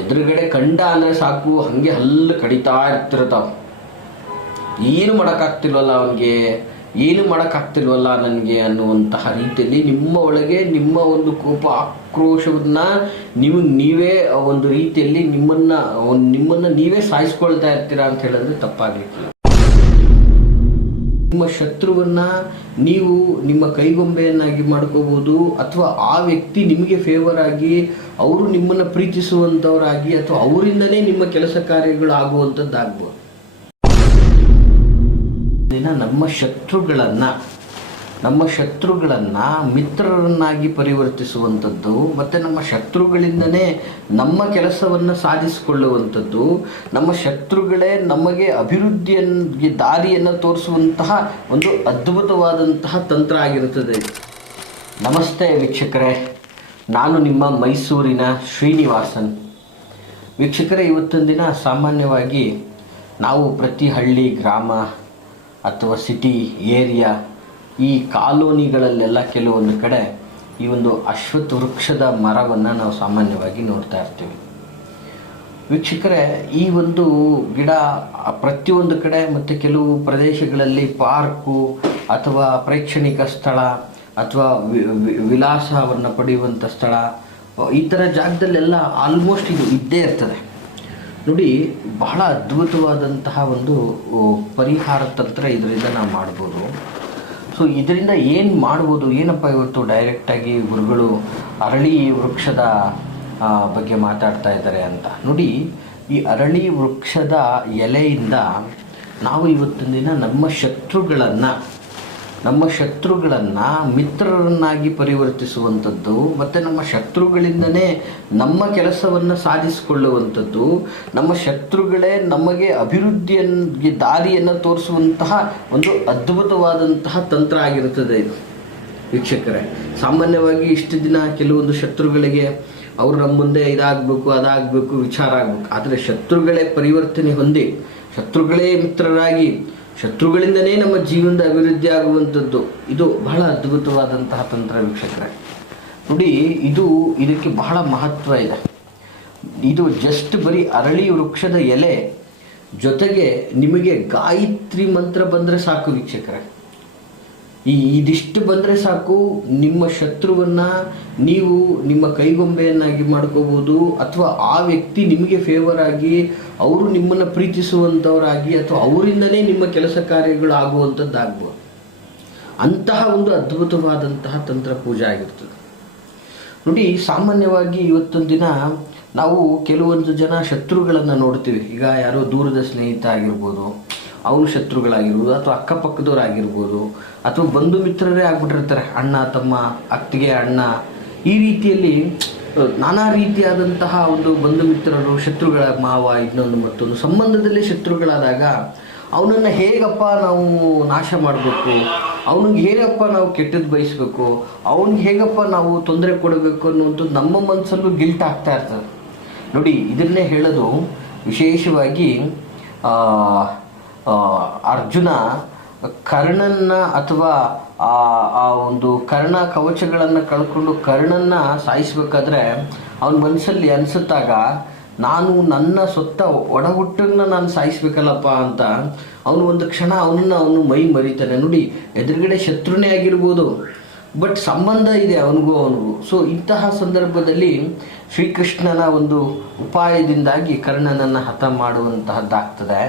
ಎದುರುಗಡೆ ಕಂಡ ಅಂದರೆ ಸಾಕು, ಹಾಗೆ ಹಲ್ಲು ಕಡಿತಾ ಇರ್ತಿರ್ತಾವ. ಏನು ಮಾಡೋಕ್ಕಾಗ್ತಿಲ್ವಲ್ಲ ಅವನಿಗೆ, ಏನು ಮಾಡೋಕ್ಕಾಗ್ತಿಲ್ವಲ್ಲ ನನಗೆ ಅನ್ನುವಂತಹ ರೀತಿಯಲ್ಲಿ ನಿಮ್ಮ ಒಳಗೆ ನಿಮ್ಮ ಒಂದು ಕೋಪ ಆಕ್ರೋಶವನ್ನು ನೀವೇ ಒಂದು ರೀತಿಯಲ್ಲಿ ನಿಮ್ಮನ್ನು ನೀವೇ ಸಾಯಿಸ್ಕೊಳ್ತಾ ಇರ್ತೀರಾ ಅಂತ ಹೇಳಿದ್ರೆ ತಪ್ಪಾಗಲಿಕ್ಕಿಲ್ಲ. ನಿಮ್ಮ ಶತ್ರುವನ್ನು ನೀವು ನಿಮ್ಮ ಕೈಗೊಂಬೆಯನ್ನಾಗಿ ಮಾಡ್ಕೋಬೋದು, ಅಥವಾ ಆ ವ್ಯಕ್ತಿ ನಿಮಗೆ ಫೇವರ್ ಆಗಿ ಅವರು ನಿಮ್ಮನ್ನು ಪ್ರೀತಿಸುವಂಥವರಾಗಿ ಅಥವಾ ಅವರಿಂದನೇ ನಿಮ್ಮ ಕೆಲಸ ಕಾರ್ಯಗಳು ಆಗುವಂಥದ್ದಾಗ್ಬೋದು. ನಮ್ಮ ಶತ್ರುಗಳನ್ನು ಮಿತ್ರರನ್ನಾಗಿ ಪರಿವರ್ತಿಸುವಂಥದ್ದು, ಮತ್ತು ನಮ್ಮ ಶತ್ರುಗಳಿಂದನೇ ನಮ್ಮ ಕೆಲಸವನ್ನು ಸಾಧಿಸಿಕೊಳ್ಳುವಂಥದ್ದು, ನಮ್ಮ ಶತ್ರುಗಳೇ ನಮಗೆ ಅಭಿವೃದ್ಧಿಯ ದಾರಿಯನ್ನು ತೋರಿಸುವಂತಹ ಒಂದು ಅದ್ಭುತವಾದಂತಹ ತಂತ್ರ ಆಗಿರುತ್ತದೆ. ನಮಸ್ತೆ ವೀಕ್ಷಕರೇ, ನಾನು ನಿಮ್ಮ ಮೈಸೂರಿನ ಶ್ರೀನಿವಾಸನ್. ವೀಕ್ಷಕರೇ, ಇವತ್ತಿನ ದಿನ ಸಾಮಾನ್ಯವಾಗಿ ನಾವು ಪ್ರತಿ ಹಳ್ಳಿ, ಗ್ರಾಮ ಅಥವಾ ಸಿಟಿ ಏರಿಯಾ, ಈ ಕಾಲೋನಿಗಳಲ್ಲೆಲ್ಲ ಕೆಲವೊಂದು ಕಡೆ ಈ ಒಂದು ಅಶ್ವತ್ಥ ವೃಕ್ಷದ ಮರವನ್ನು ನಾವು ಸಾಮಾನ್ಯವಾಗಿ ನೋಡ್ತಾ ಇರ್ತೀವಿ. ವೀಕ್ಷಕರೇ, ಈ ಒಂದು ಗಿಡ ಪ್ರತಿಯೊಂದು ಕಡೆ ಮತ್ತು ಕೆಲವು ಪ್ರದೇಶಗಳಲ್ಲಿ ಪಾರ್ಕು ಅಥವಾ ಪ್ರೇಕ್ಷಣಿಕ ಸ್ಥಳ ಅಥವಾ ವಿಲಾಸವನ್ನು ಪಡೆಯುವಂಥ ಸ್ಥಳ, ಈ ಥರ ಜಾಗದಲ್ಲೆಲ್ಲ ಆಲ್ಮೋಸ್ಟ್ ಇದು ಇದ್ದೇ ಇರ್ತದೆ. ನೋಡಿ, ಬಹಳ ಅದ್ಭುತವಾದಂತಹ ಒಂದು ಪರಿಹಾರ ತಂತ್ರ ಇದರಿಂದ ನಾವು ಮಾಡ್ಬೋದು. ಸೊ ಇದರಿಂದ ಏನು ಮಾಡ್ಬೋದು, ಏನಪ್ಪ ಇವತ್ತು ಡೈರೆಕ್ಟಾಗಿ ಗುರುಗಳು ಅರಳಿ ವೃಕ್ಷದ ಬಗ್ಗೆ ಮಾತಾಡ್ತಾ ಇದ್ದಾರೆ ಅಂತ. ನೋಡಿ, ಈ ಅರಳಿ ವೃಕ್ಷದ ಎಲೆಯಿಂದ ನಾವು ಇವತ್ತಿನ ದಿನ ನಮ್ಮ ಶತ್ರುಗಳನ್ನು ಮಿತ್ರರನ್ನಾಗಿ ಪರಿವರ್ತಿಸುವಂಥದ್ದು, ಮತ್ತು ನಮ್ಮ ಶತ್ರುಗಳಿಂದನೇ ನಮ್ಮ ಕೆಲಸವನ್ನು ಸಾಧಿಸಿಕೊಳ್ಳುವಂಥದ್ದು, ನಮ್ಮ ಶತ್ರುಗಳೇ ನಮಗೆ ಅಭಿವೃದ್ಧಿಯ ದಾರಿಯನ್ನು ತೋರಿಸುವಂತಹ ಒಂದು ಅದ್ಭುತವಾದಂತಹ ತಂತ್ರ ಆಗಿರುತ್ತದೆ ಇದು. ವೀಕ್ಷಕರೇ, ಸಾಮಾನ್ಯವಾಗಿ ಇಷ್ಟು ದಿನ ಕೆಲವೊಂದು ಶತ್ರುಗಳಿಗೆ ಅವರು ನಮ್ಮ ಮುಂದೆ ಇದಾಗಬೇಕು, ಅದಾಗಬೇಕು, ವಿಚಾರ ಆಗಬೇಕು. ಆದರೆ ಶತ್ರುಗಳೇ ಪರಿವರ್ತನೆ ಹೊಂದಿ, ಶತ್ರುಗಳೇ ಮಿತ್ರರಾಗಿ, ಶತ್ರುಗಳಿಂದನೇ ನಮ್ಮ ಜೀವನದ ಅಭಿವೃದ್ಧಿ ಆಗುವಂಥದ್ದು, ಇದು ಬಹಳ ಅದ್ಭುತವಾದಂತಹ ತಂತ್ರ. ವೀಕ್ಷಕರೇ ನೋಡಿ, ಇದಕ್ಕೆ ಬಹಳ ಮಹತ್ವ ಇದೆ. ಇದು ಜಸ್ಟ್ ಬರೀ ಅರಳಿ ವೃಕ್ಷದ ಎಲೆ ಜೊತೆಗೆ ನಿಮಗೆ ಗಾಯತ್ರಿ ಮಂತ್ರ ಬಂದರೆ ಸಾಕು ವೀಕ್ಷಕರೇ. ಇದಿಷ್ಟು ಬಂದರೆ ಸಾಕು, ನಿಮ್ಮ ಶತ್ರುವನ್ನು ನೀವು ನಿಮ್ಮ ಕೈಗೊಂಬೆಯನ್ನಾಗಿ ಮಾಡ್ಕೋಬೋದು, ಅಥವಾ ಆ ವ್ಯಕ್ತಿ ನಿಮಗೆ ಫೇವರ್ ಆಗಿ ಅವರು ನಿಮ್ಮನ್ನು ಪ್ರೀತಿಸುವಂಥವರಾಗಿ ಅಥವಾ ಅವರಿಂದನೇ ನಿಮ್ಮ ಕೆಲಸ ಕಾರ್ಯಗಳು ಆಗುವಂಥದ್ದಾಗ್ಬೋದು. ಅಂತಹ ಒಂದು ಅದ್ಭುತವಾದಂತಹ ತಂತ್ರ ಪೂಜೆ ಆಗಿರ್ತದೆ. ನೋಡಿ, ಸಾಮಾನ್ಯವಾಗಿ ಇವತ್ತೊಂದು ದಿನ ನಾವು ಕೆಲವೊಂದು ಜನ ಶತ್ರುಗಳನ್ನು ನೋಡ್ತೀವಿ. ಈಗ ಯಾರೋ ದೂರದ ಸ್ನೇಹಿತ ಆಗಿರ್ಬೋದು, ಅವರು ಶತ್ರುಗಳಾಗಿರ್ಬೋದು, ಅಥವಾ ಅಕ್ಕಪಕ್ಕದವರಾಗಿರ್ಬೋದು, ಅಥವಾ ಬಂಧು ಮಿತ್ರರೇ ಆಗ್ಬಿಟ್ಟಿರ್ತಾರೆ, ಅಣ್ಣ ತಮ್ಮ, ಅತ್ತಿಗೆ ಅಣ್ಣ, ಈ ರೀತಿಯಲ್ಲಿ ನಾನಾ ರೀತಿಯಾದಂತಹ ಒಂದು ಬಂಧು ಮಿತ್ರರು, ಶತ್ರುಗಳ ಮಾವ, ಇನ್ನೊಂದು ಮತ್ತೊಂದು ಸಂಬಂಧದಲ್ಲಿ ಶತ್ರುಗಳಾದಾಗ ಅವನನ್ನು ಹೇಗಪ್ಪ ನಾವು ನಾಶ ಮಾಡಬೇಕು, ಅವನಿಗೆ ಹೇಗಪ್ಪ ನಾವು ಕೆಟ್ಟದ್ದು ಬಯಸಬೇಕು, ಅವನಿಗೆ ಹೇಗಪ್ಪ ನಾವು ತೊಂದರೆ ಕೊಡಬೇಕು ಅನ್ನುವಂಥದ್ದು ನಮ್ಮ ಮನಸ್ಸಲ್ಲೂ ಗಿಲ್ಟ್ ಆಗ್ತಾ ಇರ್ತದೆ. ನೋಡಿ, ಇದನ್ನೇ ಹೇಳೋದು ವಿಶೇಷವಾಗಿ ಅರ್ಜುನ ಕರ್ಣನ್ನ ಅಥವಾ ಆ ಒಂದು ಕರ್ಣ ಕವಚಗಳನ್ನು ಕಳ್ಕೊಂಡು ಕರ್ಣನ್ನ ಸಾಯಿಸಬೇಕಾದ್ರೆ ಅವನ ಮನಸ್ಸಲ್ಲಿ ಅನಿಸುತ್ತಾಗ, ನಾನು ನನ್ನ ಸೊತ್ತ ಒಡಹುಟ್ಟನ್ನು ನಾನು ಸಾಯಿಸ್ಬೇಕಲ್ಲಪ್ಪ ಅಂತ ಅವನು ಒಂದು ಕ್ಷಣ ಅವನು ಮೈ ಮರಿತಾನೆ. ನೋಡಿ, ಎದುರುಗಡೆ ಶತ್ರುನೇ ಆಗಿರ್ಬೋದು, ಬಟ್ ಸಂಬಂಧ ಇದೆ ಅವನಿಗೂ. ಸೊ ಇಂತಹ ಸಂದರ್ಭದಲ್ಲಿ ಶ್ರೀಕೃಷ್ಣನ ಒಂದು ಉಪಾಯದಿಂದಾಗಿ ಕರ್ಣನನ್ನು ಹತ ಮಾಡುವಂತಹದ್ದಾಗ್ತದೆ.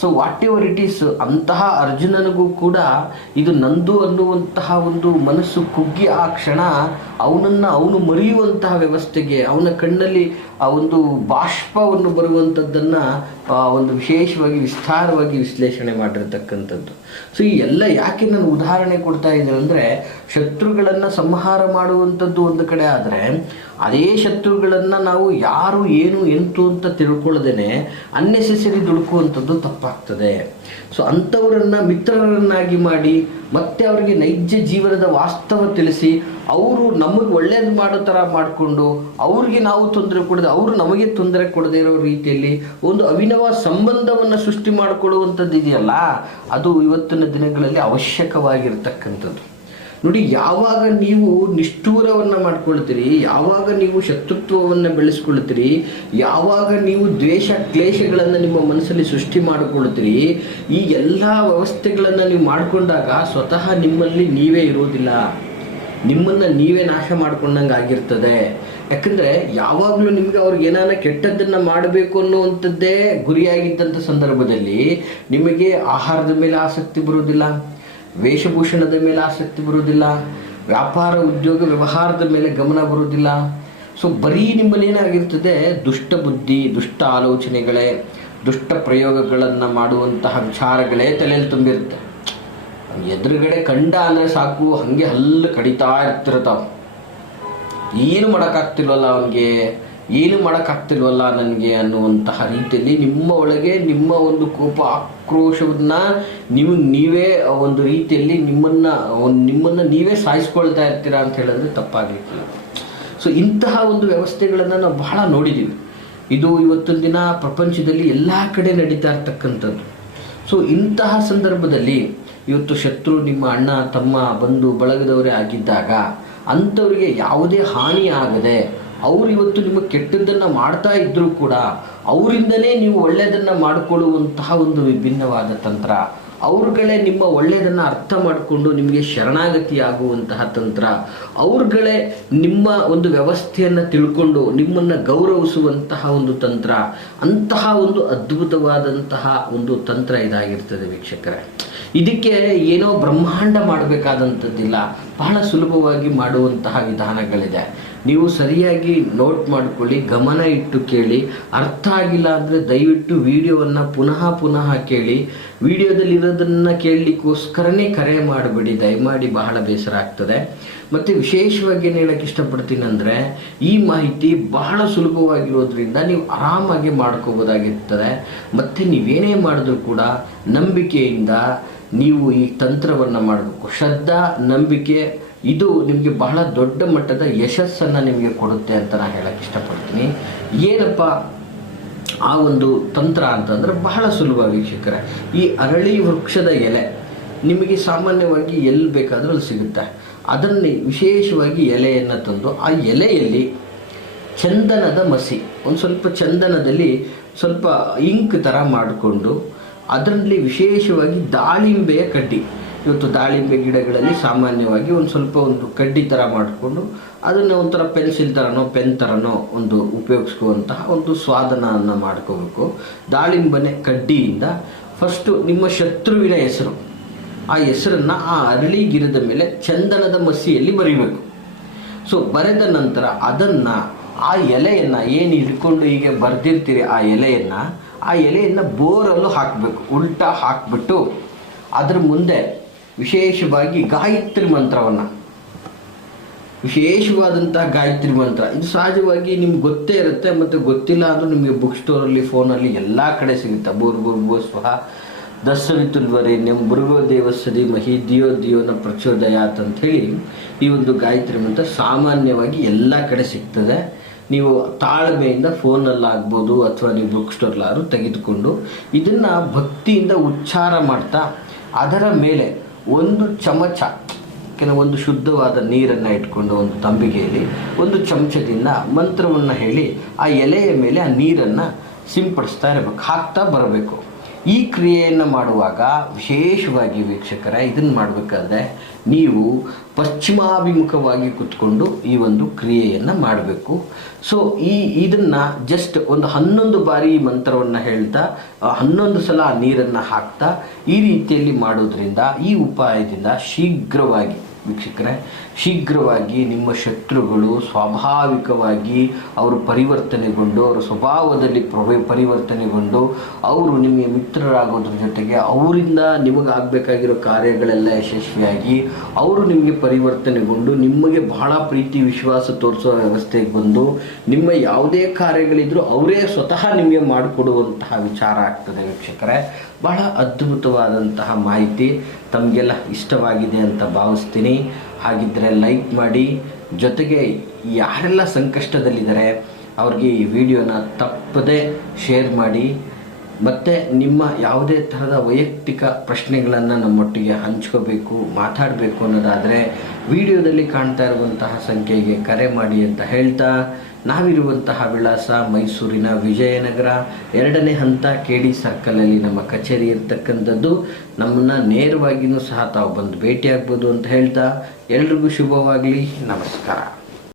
So whatever it is, ಅಂತಹ ಅರ್ಜುನನಿಗೂ ಕೂಡ ಇದು ನಂದು ಅನ್ನುವಂತಹ ಒಂದು ಮನಸ್ಸು ಕುಗ್ಗಿ ಆ ಕ್ಷಣ ಅವನು ಮರೆಯುವಂತಹ ವ್ಯವಸ್ಥೆಗೆ, ಅವನ ಕಣ್ಣಲ್ಲಿ ಆ ಒಂದು ಬಾಷ್ಪವನ್ನು ಬರುವಂಥದ್ದನ್ನು ಒಂದು ವಿಶೇಷವಾಗಿ ವಿಸ್ತಾರವಾಗಿ ವಿಶ್ಲೇಷಣೆ ಮಾಡಿರ್ತಕ್ಕಂಥದ್ದು. ಸೊ ಈ ಎಲ್ಲ ಯಾಕೆ ನಾನು ಉದಾಹರಣೆ ಕೊಡ್ತಾ ಇದ್ದೀನಿ ಅಂದರೆ, ಶತ್ರುಗಳನ್ನು ಸಂಹಾರ ಮಾಡುವಂಥದ್ದು ಒಂದು ಕಡೆ ಆದರೆ, ಅದೇ ಶತ್ರುಗಳನ್ನು ನಾವು ಯಾರು ಏನು ಎಂತು ಅಂತ ತಿಳ್ಕೊಳ್ಳದೇನೆ ಅನ್ನೆಸೆಸರಿ ದುಡುಕುವಂಥದ್ದು ತಪ್ಪಾಗ್ತದೆ. ಸೊ ಅಂಥವರನ್ನು ಮಿತ್ರರನ್ನಾಗಿ ಮಾಡಿ ಮತ್ತೆ ಅವರಿಗೆ ನೈಜ ಜೀವನದ ವಾಸ್ತವ ತಿಳಿಸಿ, ಅವರು ನಮಗೆ ಒಳ್ಳೇದು ಮಾಡೋ ಥರ ಮಾಡಿಕೊಂಡು ಅವ್ರಿಗೆ ನಾವು ತೊಂದರೆ ಕೊಡದೆ, ಅವರು ನಮಗೆ ತೊಂದರೆ ಕೊಡದೇ ಇರೋ ರೀತಿಯಲ್ಲಿ ಒಂದು ಅವಿನವ ಸಂಬಂಧವನ್ನು ಸೃಷ್ಟಿ ಮಾಡಿಕೊಳ್ಳುವಂಥದ್ದು ಇದೆಯಲ್ಲ, ಅದು ಇವತ್ತಿನ ದಿನಗಳಲ್ಲಿ ಅವಶ್ಯಕವಾಗಿರ್ತಕ್ಕಂಥದ್ದು. ನೋಡಿ, ಯಾವಾಗ ನೀವು ನಿಷ್ಠೂರವನ್ನು ಮಾಡ್ಕೊಳ್ತೀರಿ, ಯಾವಾಗ ನೀವು ಶತ್ರುತ್ವವನ್ನು ಬೆಳೆಸ್ಕೊಳ್ತೀರಿ, ಯಾವಾಗ ನೀವು ದ್ವೇಷ ಕ್ಲೇಶಗಳನ್ನು ನಿಮ್ಮ ಮನಸ್ಸಲ್ಲಿ ಸೃಷ್ಟಿ ಮಾಡಿಕೊಳ್ತೀರಿ, ಈ ಎಲ್ಲ ವ್ಯವಸ್ಥೆಗಳನ್ನು ನೀವು ಮಾಡಿಕೊಂಡಾಗ ಸ್ವತಃ ನಿಮ್ಮಲ್ಲಿ ನೀವೇ ಇರೋದಿಲ್ಲ, ನಿಮ್ಮನ್ನು ನೀವೇ ನಾಶ ಮಾಡ್ಕೊಂಡಂಗೆ ಆಗಿರ್ತದೆ. ಯಾಕಂದರೆ ಯಾವಾಗಲೂ ನಿಮಗೆ ಅವ್ರಿಗೆ ಏನಾನ ಕೆಟ್ಟದ್ದನ್ನು ಮಾಡಬೇಕು ಅನ್ನುವಂಥದ್ದೇ ಗುರಿಯಾಗಿದ್ದಂಥ ಸಂದರ್ಭದಲ್ಲಿ ನಿಮಗೆ ಆಹಾರದ ಮೇಲೆ ಆಸಕ್ತಿ ಬರೋದಿಲ್ಲ, ವೇಷಭೂಷಣದ ಮೇಲೆ ಆಸಕ್ತಿ ಬರುವುದಿಲ್ಲ, ವ್ಯಾಪಾರ ಉದ್ಯೋಗ ವ್ಯವಹಾರದ ಮೇಲೆ ಗಮನ ಬರುವುದಿಲ್ಲ. ಸೊ ಬರೀ ನಿಮ್ಮಲ್ಲಿ ಏನಾಗಿರ್ತದೆ, ದುಷ್ಟ ಬುದ್ಧಿ, ದುಷ್ಟ ಆಲೋಚನೆಗಳೇ, ದುಷ್ಟ ಪ್ರಯೋಗಗಳನ್ನು ಮಾಡುವಂತಹ ವಿಚಾರಗಳೇ ತಲೆಯಲ್ಲಿ ತುಂಬಿರುತ್ತೆ. ಎದುರುಗಡೆ ಕಂಡ ಅಂದರೆ ಸಾಕು, ಹಾಗೆ ಹಲ್ಲು ಕಡಿತಾ ಇರ್ತಿರ್ತಾವೆ. ಏನು ಮಾಡೋಕ್ಕಾಗ್ತಿಲ್ವಲ್ಲ ಅವನಿಗೆ, ಏನು ಮಾಡೋಕ್ಕಾಗ್ತಿಲ್ವಲ್ಲ ನನಗೆ ಅನ್ನುವಂತಹ ರೀತಿಯಲ್ಲಿ ನಿಮ್ಮ ಒಳಗೆ ನಿಮ್ಮ ಒಂದು ಕೋಪ ಆಕ್ರೋಶವನ್ನು ನೀವೇ ಒಂದು ರೀತಿಯಲ್ಲಿ ನಿಮ್ಮನ್ನು ನೀವೇ ಸಾಯಿಸ್ಕೊಳ್ತಾ ಇರ್ತೀರಾ ಅಂತ ಹೇಳಿದ್ರೆ ತಪ್ಪಾಗಲಿಕ್ಕಿಲ್ಲ. ಸೊ ಇಂತಹ ಒಂದು ವ್ಯವಸ್ಥೆಗಳನ್ನು ನಾವು ಬಹಳ ನೋಡಿದ್ದೀವಿ. ಇದು ಇವತ್ತಿನ ದಿನ ಪ್ರಪಂಚದಲ್ಲಿ ಎಲ್ಲ ಕಡೆ ನಡೀತಾ ಇರ್ತಕ್ಕಂಥದ್ದು. ಸೊ ಇಂತಹ ಸಂದರ್ಭದಲ್ಲಿ ಇವತ್ತು ಶತ್ರು ನಿಮ್ಮ ಅಣ್ಣ ತಮ್ಮ ಬಂಧು ಬಳಗದವರೇ ಆಗಿದ್ದಾಗ ಅಂಥವರಿಗೆ ಯಾವುದೇ ಹಾನಿ ಆಗದೆ ಅವರು ಇವತ್ತು ನಿಮಗೆ ಕೆಟ್ಟದ್ದನ್ನು ಮಾಡ್ತಾ ಇದ್ದರೂ ಕೂಡ ಅವರಿಂದಲೇ ನೀವು ಒಳ್ಳೆಯದನ್ನು ಮಾಡಿಕೊಳ್ಳುವಂತಹ ಒಂದು ವಿಭಿನ್ನವಾದ ತಂತ್ರ, ಅವ್ರುಗಳೇ ನಿಮ್ಮ ಒಳ್ಳೆಯದನ್ನು ಅರ್ಥ ಮಾಡಿಕೊಂಡು ನಿಮಗೆ ಶರಣಾಗತಿ ಆಗುವಂತಹ ತಂತ್ರ, ಅವ್ರುಗಳೇ ನಿಮ್ಮ ಒಂದು ವ್ಯವಸ್ಥೆಯನ್ನು ತಿಳ್ಕೊಂಡು ನಿಮ್ಮನ್ನು ಗೌರವಿಸುವಂತಹ ಒಂದು ತಂತ್ರ, ಅಂತಹ ಒಂದು ಅದ್ಭುತವಾದಂತಹ ಒಂದು ತಂತ್ರ ಇದಾಗಿರ್ತದೆ ವೀಕ್ಷಕರೇ. ಇದಕ್ಕೆ ಏನೋ ಬ್ರಹ್ಮಾಂಡ ಮಾಡಬೇಕಾದಂಥದ್ದಿಲ್ಲ, ಬಹಳ ಸುಲಭವಾಗಿ ಮಾಡುವಂತಹ ವಿಧಾನಗಳಿದೆ. ನೀವು ಸರಿಯಾಗಿ ನೋಟ್ ಮಾಡಿಕೊಳ್ಳಿ, ಗಮನ ಇಟ್ಟು ಕೇಳಿ. ಅರ್ಥ ಆಗಿಲ್ಲ ಅಂದರೆ ದಯವಿಟ್ಟು ವಿಡಿಯೋವನ್ನು ಪುನಃ ಕೇಳಿ. ವಿಡಿಯೋದಲ್ಲಿರೋದನ್ನು ಕೇಳಲಿಕ್ಕೋಸ್ಕರನೇ ಕರೆ ಮಾಡಿಬಿಡಿ ದಯಮಾಡಿ, ಬಹಳ ಬೇಸರ ಆಗ್ತದೆ. ಮತ್ತು ವಿಶೇಷವಾಗಿ ಏನು ಹೇಳೋಕ್ಕೆ ಇಷ್ಟಪಡ್ತೀನಿ ಅಂದರೆ, ಈ ಮಾಹಿತಿ ಬಹಳ ಸುಲಭವಾಗಿರೋದ್ರಿಂದ ನೀವು ಆರಾಮಾಗಿ ಮಾಡ್ಕೋಬೋದಾಗಿರ್ತದೆ. ಮತ್ತು ನೀವೇನೇ ಮಾಡಿದ್ರೂ ಕೂಡ ನಂಬಿಕೆಯಿಂದ ನೀವು ಈ ತಂತ್ರವನ್ನು ಮಾಡಬೇಕು. ಶ್ರದ್ಧಾ, ನಂಬಿಕೆ, ಇದು ನಿಮಗೆ ಬಹಳ ದೊಡ್ಡ ಮಟ್ಟದ ಯಶಸ್ಸನ್ನು ನಿಮಗೆ ಕೊಡುತ್ತೆ ಅಂತ ನಾನು ಹೇಳಕ್ಕೆ ಇಷ್ಟಪಡ್ತೀನಿ. ಏನಪ್ಪ ಆ ಒಂದು ತಂತ್ರ ಅಂತಂದರೆ ಬಹಳ ಸುಲಭ ವೀಕ್ಷಕರೇ. ಈ ಅರಳಿ ವೃಕ್ಷದ ಎಲೆ ನಿಮಗೆ ಸಾಮಾನ್ಯವಾಗಿ ಎಲ್ಲಿ ಬೇಕಾದರೂ ಅಲ್ಲಿ ಸಿಗುತ್ತೆ. ಅದನ್ನು ವಿಶೇಷವಾಗಿ ಎಲೆಯನ್ನು ತಂದು ಆ ಎಲೆಯಲ್ಲಿ ಚಂದನದ ಮಸಿ, ಒಂದು ಸ್ವಲ್ಪ ಚಂದನದಲ್ಲಿ ಸ್ವಲ್ಪ ಇಂಕ್ ಥರ ಮಾಡಿಕೊಂಡು ಅದರಲ್ಲಿ ವಿಶೇಷವಾಗಿ ದಾಳಿಂಬೆಯ ಕಡ್ಡಿ, ಇವತ್ತು ದಾಳಿಂಬೆ ಗಿಡಗಳಲ್ಲಿ ಸಾಮಾನ್ಯವಾಗಿ ಒಂದು ಕಡ್ಡಿ ಥರ ಮಾಡಿಕೊಂಡು ಅದನ್ನು ಒಂಥರ ಪೆನ್ಸಿಲ್ ಥರನೋ ಪೆನ್ ಥರನೋ ಒಂದು ಉಪಯೋಗಿಸ್ಕೊಳ್ಳುವಂತಹ ಒಂದು ಸ್ವಾದನವನ್ನು ಮಾಡ್ಕೋಬೇಕು. ದಾಳಿಂಬನೆ ಕಡ್ಡಿಯಿಂದ ಫಸ್ಟು ನಿಮ್ಮ ಶತ್ರುವಿನ ಹೆಸರು, ಆ ಹೆಸರನ್ನು ಆ ಅರಳಿ ಗಿಡದ ಮೇಲೆ ಚಂದನದ ಮಸಿಯಲ್ಲಿ ಬರೀಬೇಕು. ಸೊ ಬರೆದ ನಂತರ ಅದನ್ನು ಆ ಎಲೆಯನ್ನು ಏನು ಹಿಡ್ಕೊಂಡು ಹೀಗೆ ಬರೆದಿರ್ತೀರಿ ಆ ಎಲೆಯನ್ನು ಬೋರಲ್ಲೂ ಹಾಕಬೇಕು, ಉಲ್ಟಾ ಹಾಕಿಬಿಟ್ಟು ಅದರ ಮುಂದೆ ವಿಶೇಷವಾಗಿ ಗಾಯತ್ರಿ ಮಂತ್ರವನ್ನು, ವಿಶೇಷವಾದಂತಹ ಗಾಯತ್ರಿ ಮಂತ್ರ, ಇದು ಸಹಜವಾಗಿ ನಿಮ್ಗೆ ಗೊತ್ತೇ ಇರುತ್ತೆ. ಮತ್ತು ಗೊತ್ತಿಲ್ಲ ಅಂದರೂ ನಿಮಗೆ ಬುಕ್ ಸ್ಟೋರಲ್ಲಿ, ಫೋನಲ್ಲಿ ಎಲ್ಲ ಕಡೆ ಸಿಗುತ್ತೆ. ಭೂರ್ಭುವಃ ಸ್ವಃ ತತ್ಸವಿತುರ್ವರೆಣ್ಯಂ ಭರ್ಗೋ ದೇವಸ್ಯ ಧೀಮಹಿ ಧಿಯೋ ಧಿಯೋನ ಪ್ರಚೋದಯಾತ್ ಅಂಥೇಳಿ ಈ ಒಂದು ಗಾಯತ್ರಿ ಮಂತ್ರ ಸಾಮಾನ್ಯವಾಗಿ ಎಲ್ಲ ಕಡೆ ಸಿಗ್ತದೆ. ನೀವು ತಾಳ್ಮೆಯಿಂದ ಫೋನಲ್ಲಾಗ್ಬೋದು ಅಥವಾ ನೀವು ಬುಕ್ ಸ್ಟೋರ್ಲಾದ್ರೂ ತೆಗೆದುಕೊಂಡು ಇದನ್ನು ಭಕ್ತಿಯಿಂದ ಉಚ್ಚಾರ ಮಾಡ್ತಾ ಅದರ ಮೇಲೆ ಒಂದು ಚಮಚ ಕೆಲವೊಂದು ಶುದ್ಧವಾದ ನೀರನ್ನು ಇಟ್ಕೊಂಡು ಒಂದು ತಂಬಿಗೆಯಲ್ಲಿ ಒಂದು ಚಮಚದಿಂದ ಮಂತ್ರವನ್ನು ಹೇಳಿ ಆ ಎಲೆಯ ಮೇಲೆ ಆ ನೀರನ್ನು ಸಿಂಪಡಿಸ್ತಾ ಇರಬೇಕು, ಹಾಕ್ತಾ ಬರಬೇಕು. ಈ ಕ್ರಿಯೆಯನ್ನು ಮಾಡುವಾಗ ವಿಶೇಷವಾಗಿ ವೀಕ್ಷಕರೇ, ಇದನ್ನು ಮಾಡಬೇಕಾದ್ರೆ ನೀವು ಪಶ್ಚಿಮಾಭಿಮುಖವಾಗಿ ಕೂತ್ಕೊಂಡು ಈ ಒಂದು ಕ್ರಿಯೆಯನ್ನು ಮಾಡಬೇಕು. ಸೊ ಇದನ್ನು ಜಸ್ಟ್ ಒಂದು 11 ಬಾರಿ ಈ ಮಂತ್ರವನ್ನು ಹೇಳ್ತಾ 11 ಸಲ ಆ ನೀರನ್ನು ಹಾಕ್ತಾ ಈ ರೀತಿಯಲ್ಲಿ ಮಾಡೋದ್ರಿಂದ, ಈ ಉಪಾಯದಿಂದ ಶೀಘ್ರವಾಗಿ ನಿಮ್ಮ ಶತ್ರುಗಳು ಸ್ವಾಭಾವಿಕವಾಗಿ ಅವರು ಪರಿವರ್ತನೆಗೊಂಡು ಅವರ ಸ್ವಭಾವದಲ್ಲಿ ಪರಿವರ್ತನೆಗೊಂಡು ಅವರು ನಿಮಗೆ ಮಿತ್ರರಾಗೋದ್ರ ಜೊತೆಗೆ ಅವರಿಂದ ನಿಮಗಾಗಬೇಕಾಗಿರೋ ಕಾರ್ಯಗಳೆಲ್ಲ ಯಶಸ್ವಿಯಾಗಿ ಅವರು ನಿಮಗೆ ಪರಿವರ್ತನೆಗೊಂಡು ನಿಮಗೆ ಬಹಳ ಪ್ರೀತಿ ವಿಶ್ವಾಸ ತೋರಿಸೋ ವ್ಯವಸ್ಥೆಗೆ ಬಂದು ನಿಮ್ಮ ಯಾವುದೇ ಕಾರ್ಯಗಳಿದ್ರೂ ಅವರೇ ಸ್ವತಃ ನಿಮಗೆ ಮಾಡಿಕೊಡುವಂತಹ ವಿಚಾರ ಆಗ್ತದೆ ವೀಕ್ಷಕರೇ. ಬಹಳ ಅದ್ಭುತವಾದಂತಹ ಮಾಹಿತಿ ತಮಗೆಲ್ಲ ಇಷ್ಟವಾಗಿದೆ ಅಂತ ಭಾವಿಸ್ತೀನಿ. ಹಾಗಿದ್ದರೆ ಲೈಕ್ ಮಾಡಿ, ಜೊತೆಗೆ ಯಾರೆಲ್ಲ ಸಂಕಷ್ಟದಲ್ಲಿದ್ದಾರೆ ಅವ್ರಿಗೆ ಈ ವಿಡಿಯೋನ ತಪ್ಪದೇ ಶೇರ್ ಮಾಡಿ. ಮತ್ತು ನಿಮ್ಮ ಯಾವುದೇ ಥರದ ವೈಯಕ್ತಿಕ ಪ್ರಶ್ನೆಗಳನ್ನು ನಮ್ಮೊಟ್ಟಿಗೆ ಹಂಚ್ಕೋಬೇಕು, ಮಾತಾಡಬೇಕು ಅನ್ನೋದಾದರೆ ವಿಡಿಯೋದಲ್ಲಿ ಕಾಣ್ತಾ ಇರುವಂತಹ ಸಂಖ್ಯೆಗೆ ಕರೆ ಮಾಡಿ ಅಂತ ಹೇಳ್ತಾ, ನಾವಿರುವಂತಹ ವಿಳಾಸ ಮೈಸೂರಿನ ವಿಜಯನಗರ 2ನೇ ಹಂತ KD ಸರ್ಕಲಲ್ಲಿ ನಮ್ಮ ಕಚೇರಿ ಇರ್ತಕ್ಕಂಥದ್ದು. ನಮ್ಮನ್ನು ನೇರವಾಗಿಯೂ ಸಹ ತಾವು ಬಂದು ಭೇಟಿಯಾಗ್ಬೋದು ಅಂತ ಹೇಳ್ತಾ, ಎಲ್ರಿಗೂ ಶುಭವಾಗಲಿ. ನಮಸ್ಕಾರ.